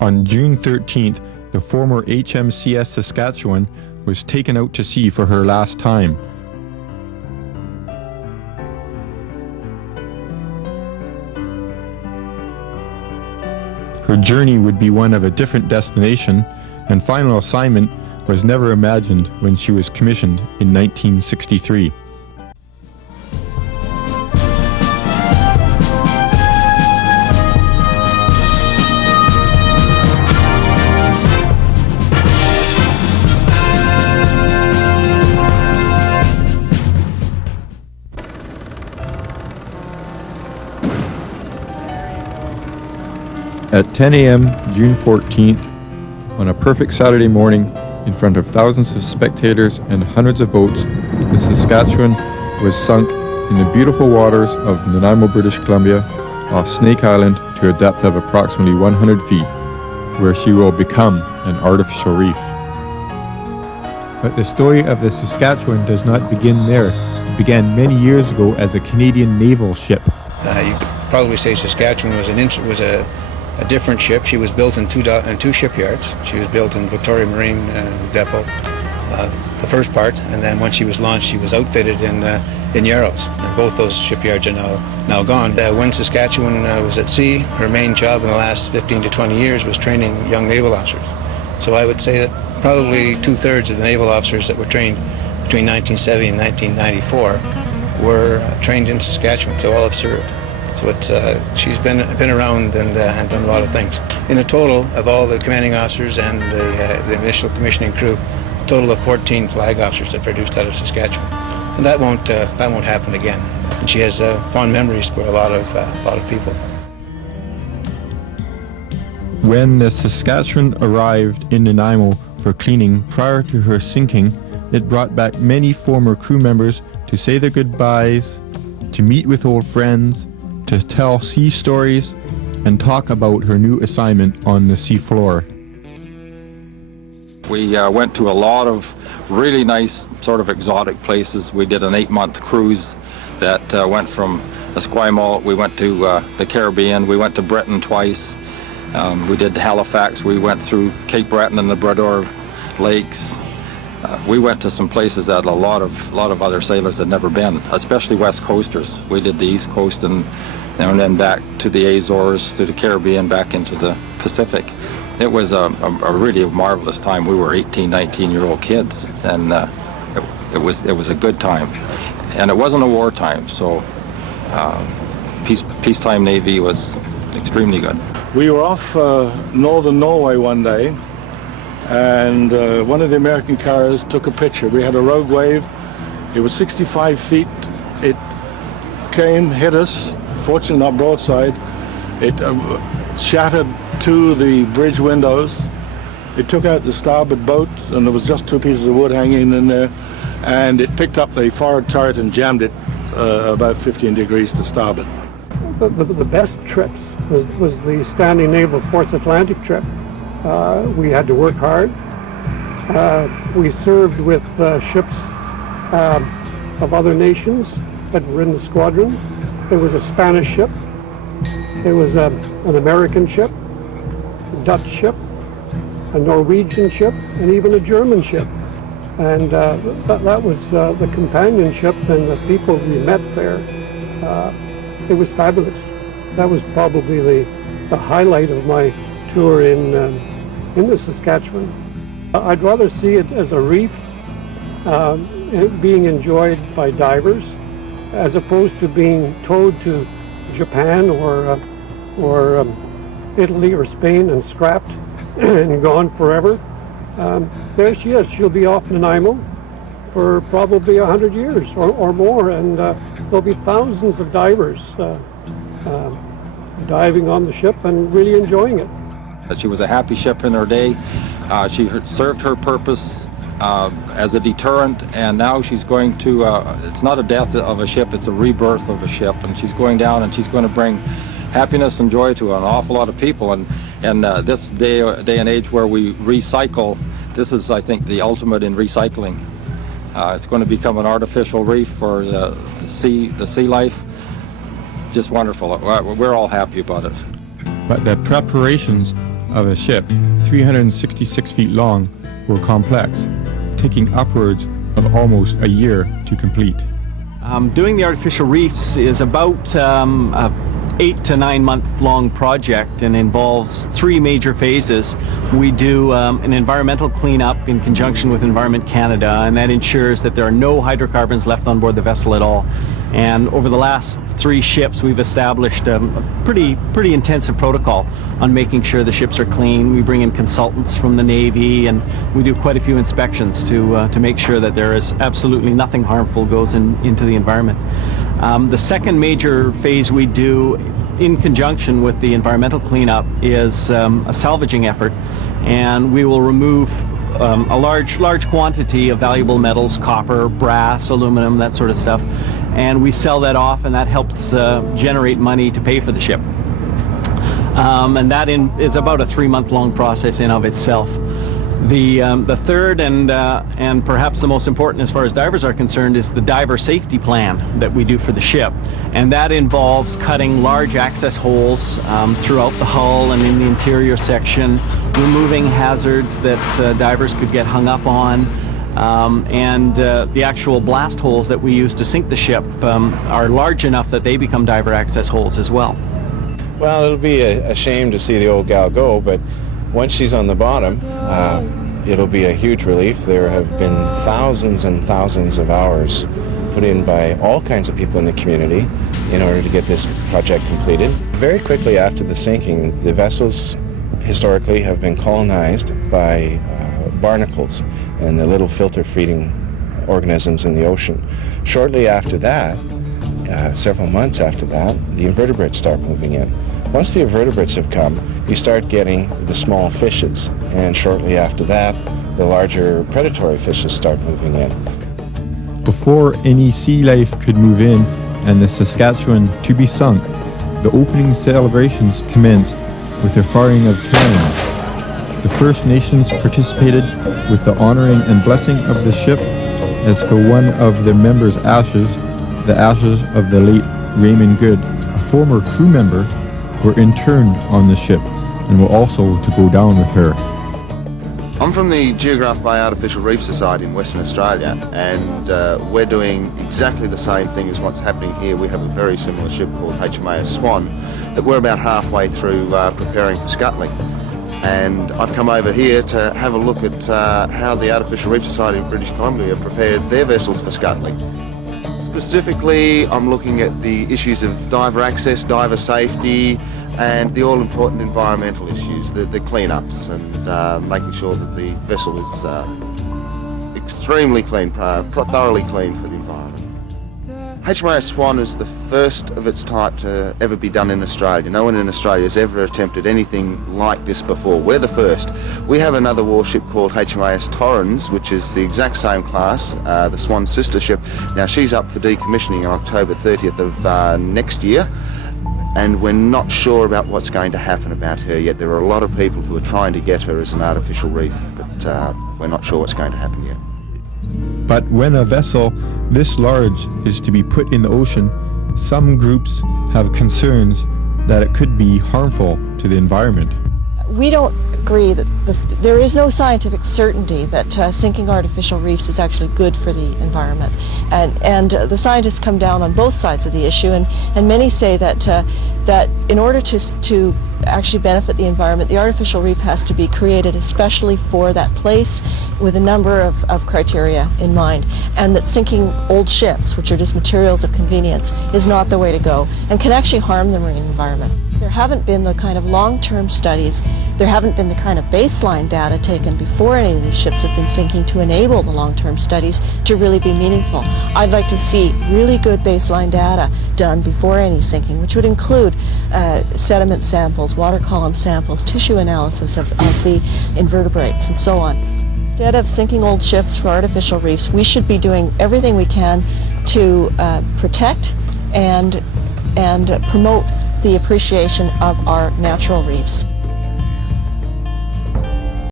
On June 13th, the former HMCS Saskatchewan was taken out to sea for her last time. Her journey would be one of a different destination, and final assignment was never imagined when she was commissioned in 1963. At 10 a.m. June 14th, on a perfect Saturday morning, in front of thousands of spectators and hundreds of boats, the Saskatchewan was sunk in the beautiful waters of Nanaimo, British Columbia, off Snake Island to a depth of approximately 100 feet, where she will become an artificial reef. But the story of the Saskatchewan does not begin there. It began many years ago as a Canadian naval ship. You could probably say Saskatchewan was a different ship. She was built in two shipyards. She was built in Victoria Marine Depot, the first part, and then when she was launched, she was outfitted in Yarrows. And both those shipyards are now gone. When Saskatchewan was at sea, her main job in the last 15 to 20 years was training young naval officers. So I would say that probably 2/3 of the naval officers that were trained between 1970 and 1994 were trained in Saskatchewan, so all have served. So she's been around and done a lot of things. In a total of all the commanding officers and the initial commissioning crew, a total of 14 flag officers that produced out of Saskatchewan, and that won't happen again. And she has fond memories for a lot of people. When the Saskatchewan arrived in Nanaimo for cleaning prior to her sinking, it brought back many former crew members to say their goodbyes, to meet with old friends, to tell sea stories, and talk about her new assignment on the sea floor. We went to a lot of really nice, sort of exotic places. We did an 8-month cruise that went from Esquimalt. We went to the Caribbean. We went to Britain twice. We did Halifax. We went through Cape Breton and the Brador Lakes. We went to some places that a lot of other sailors had never been, especially West Coasters. We did the East Coast and then back to the Azores, to the Caribbean, back into the Pacific. It was a really marvelous time. We were 18, 19-year-old kids, and it was a good time. And it wasn't a wartime, so peacetime Navy was extremely good. We were off northern Norway one day, and one of the American carriers took a picture. We had a rogue wave. It was 65 feet. It came, hit us, fortunately not broadside. It shattered two of the bridge windows. It took out the starboard boat, and there was just 2 pieces of wood hanging in there, and it picked up the forward turret and jammed it about 15 degrees to starboard. The best trips was the Standing Naval Force Atlantic trip. We had to work hard. We served with ships of other nations that were in the squadron. There was a Spanish ship. There was an American ship, a Dutch ship, a Norwegian ship, and even a German ship. And that was the companionship and the people we met there. It was fabulous. That was probably the highlight of my tour in the Saskatchewan. I'd rather see it as a reef being enjoyed by divers, as opposed to being towed to Japan or Italy or Spain and scrapped and gone forever. There she is. She'll be off Nanaimo for probably 100 years or more, and there'll be thousands of divers diving on the ship and really enjoying it. She was a happy ship in her day. She served her purpose as a deterrent, and now she's going to, it's not a death of a ship, it's a rebirth of a ship, and she's going down and she's going to bring happiness and joy to an awful lot of people. And this day and age where we recycle, this is, I think, the ultimate in recycling. It's going to become an artificial reef for the sea life. Just wonderful. We're all happy about it. But the preparations of a ship, 366 feet long, were complex, taking upwards of almost a year to complete. Doing the artificial reefs is about a 8 to 9 month long project and involves 3 major phases. We do an environmental cleanup in conjunction with Environment Canada, and that ensures that there are no hydrocarbons left on board the vessel at all. And over the last 3 ships, we've established a pretty intensive protocol on making sure the ships are clean. We bring in consultants from the Navy, and we do quite a few inspections to make sure that there is absolutely nothing harmful goes into the environment. The second major phase we do in conjunction with the environmental cleanup is a salvaging effort, and we will remove a large quantity of valuable metals, copper, brass, aluminum, that sort of stuff, and we sell that off, and that helps generate money to pay for the ship. And that is about a 3-month-long process in of itself. The third and perhaps the most important as far as divers are concerned is the diver safety plan that we do for the ship, and that involves cutting large access holes throughout the hull and in the interior section, removing hazards that divers could get hung up on, and the actual blast holes that we use to sink the ship are large enough that they become diver access holes as well. Well, it'll be a shame to see the old gal go, but once she's on the bottom, it'll be a huge relief. There have been thousands and thousands of hours put in by all kinds of people in the community in order to get this project completed. Very quickly after the sinking, the vessels historically have been colonized by barnacles and the little filter-feeding organisms in the ocean. Shortly after that, several months after that, the invertebrates start moving in. Once the invertebrates have come, you start getting the small fishes, and shortly after that, the larger predatory fishes start moving in. Before any sea life could move in and the Saskatchewan to be sunk, the opening celebrations commenced with the firing of cannons. The First Nations participated with the honoring and blessing of the ship, as for one of the members' ashes, the ashes of the late Raymond Good, a former crew member, were interned on the ship and were also to go down with her. I'm from the Geograph Bay Artificial Reef Society in Western Australia, and we're doing exactly the same thing as what's happening here. We have a very similar ship called HMCS Swan that we're about halfway through preparing for scuttling. And I've come over here to have a look at how the Artificial Reef Society of British Columbia prepared their vessels for scuttling. Specifically, I'm looking at the issues of diver access, diver safety, and the all-important environmental issues, the clean-ups, and making sure that the vessel is extremely clean, thoroughly clean for the environment. HMCS Swan is the first of its type to ever be done in Australia. No one in Australia has ever attempted anything like this before. We're the first. We have another warship called HMCS Torrens, which is the exact same class, the Swan's sister ship. Now she's up for decommissioning on October 30th of next year, and we're not sure about what's going to happen about her yet. There are a lot of people who are trying to get her as an artificial reef, but we're not sure what's going to happen yet. But when a vessel this large is to be put in the ocean, some groups have concerns that it could be harmful to the environment. We don't agree that there is no scientific certainty that sinking artificial reefs is actually good for the environment. And the scientists come down on both sides of the issue, and many say that in order to actually benefit the environment, the artificial reef has to be created especially for that place with a number of criteria in mind, and that sinking old ships, which are just materials of convenience, is not the way to go and can actually harm the marine environment. There haven't been the kind of long-term studies, there haven't been the kind of baseline data taken before any of these ships have been sinking to enable the long-term studies to really be meaningful. I'd like to see really good baseline data done before any sinking, which would include sediment samples, water column samples, tissue analysis of the invertebrates, and so on. Instead of sinking old ships for artificial reefs, we should be doing everything we can to protect and promote the appreciation of our natural reefs.